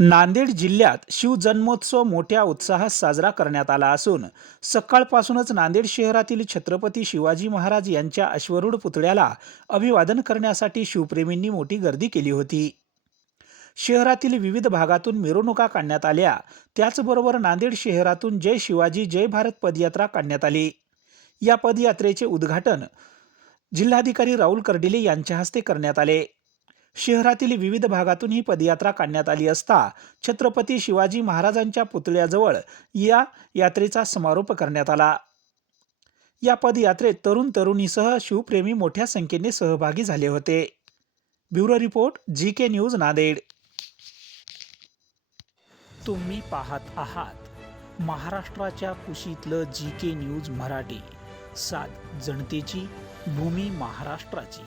नांदेड जिल्ह्यात शिवजन्मोत्सव मोठ्या उत्साहात साजरा करण्यात आला असून सकाळपासूनच नांदेड शहरातील छत्रपती शिवाजी महाराज यांच्या अश्वरूढ पुतळ्याला अभिवादन करण्यासाठी शिवप्रेमींनी मोठी गर्दी केली होती. शहरातील विविध भागातून मिरवणुका काढण्यात आल्या. त्याचबरोबर नांदेड शहरातून जय शिवाजी जय भारत पदयात्रा काढण्यात आली. या पदयात्रेचे उद्घाटन जिल्हाधिकारी राहुल कर्डिले यांच्या हस्ते करण्यात आले. शहरातील विविध भागातून ही पदयात्रा काढण्यात आली असता छत्रपती शिवाजी महाराजांच्या पुतळ्याजवळ या यात्रेचा समारोप करण्यात आला. या पदयात्रेत तरुण तरुणीसह शिवप्रेमी मोठ्या संख्येने सहभागी झाले होते. Bureau report G K news Nanded. तुम्ही पाहत आहात महाराष्ट्राच्या कुशीतलं जी के न्यूज मराठी. सात जनतेची भूमी महाराष्ट्राची.